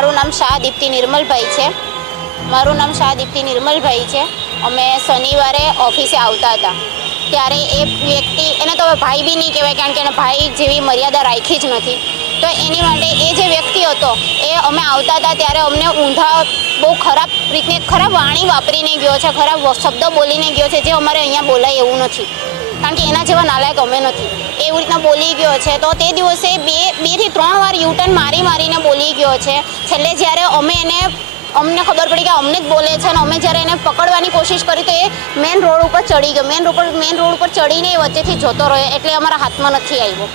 મારું નામ શાહ દીપ્તિ નિર્મલભાઈ છે. અમે શનિવારે ઓફિસે આવતા હતા ત્યારે એ વ્યક્તિ, એને તો ભાઈ બી નહીં કહેવાય કારણ કે એને ભાઈ જેવી મર્યાદા રાખી જ નથી. તો એની માટે એ જે વ્યક્તિ હતો એ અમે આવતા હતા ત્યારે અમને ઊંધા બહુ ખરાબ રીતે ખરાબ વાણી વાપરીને ગયો છે, ખરાબ શબ્દ બોલીને ગયો છે, જે અમારે અહીંયા બોલાય એવું નથી કારણ કે એના જેવા નાલાયક અમે નથી. એવી રીતના બોલી ગયો છે. તો તે દિવસે બે થી 3 વાર યુટર્ન મારીને બોલી ગયો છે. છેલ્લે જ્યારે અમને ખબર પડી કે અમને જ બોલે છે અને અમે જ્યારે એને પકડવાની કોશિશ કરી તો એ મેન રોડ ઉપર ચડી ગયો. મેન રોડ ઉપર ચડીને એ વચ્ચેથી જતો રહ્યો એટલે અમારા હાથમાં નથી આવ્યો.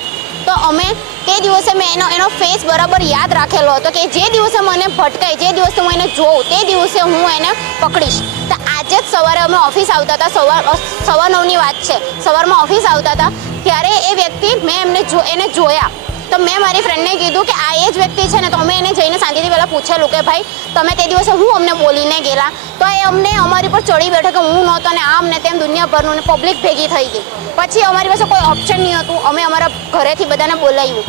તો અમે તે દિવસે મેં એનો ફેસ બરાબર યાદ રાખેલો હતો કે જે દિવસે મને ભટકાય, જે દિવસે હું એને જોઉં તે દિવસે હું એને પકડીશ. તો આજે જ સવારે અમે ઓફિસ આવતા હતા, 9:15ની વાત છે. સવારમાં ઓફિસ આવતા હતા ત્યારે એ વ્યક્તિ, મેં એને જોયા તો મેં મારી ફ્રેન્ડને કીધું કે આ એ જ વ્યક્તિ છે ને. તો અમે એને જઈને શાંતિથી પહેલાં પૂછેલું કે ભાઈ તમે તે દિવસે હું અમને બોલીને ગયેલા? તો એ અમને અમારી પર ચડી બેઠો કે હું નહોતો ને આમ ને તેમ દુનિયાભરનું ને પબ્લિક ભેગી થઈ ગઈ. પછી અમારી પાસે કોઈ ઓપ્શન નહીં હતું. અમે અમારા ઘરેથી બધાને બોલાવ્યું,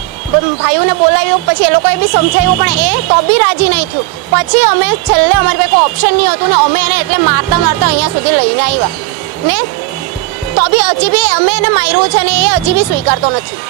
ભાઈઓને બોલાવ્યું, પછી એ લોકોએ બી સમજાવ્યું પણ એ તો બી રાજી નહીં થયું. પછી અમે છેલ્લે અમારી પાસે કોઈ ઓપ્શન નહીં હતું ને અમે એને એટલે મારતા અહીંયા સુધી લઈને આવ્યા ને. તો બી હજી બી અમે એને માર્યું છે ને એ હજી બી સ્વીકારતો નથી.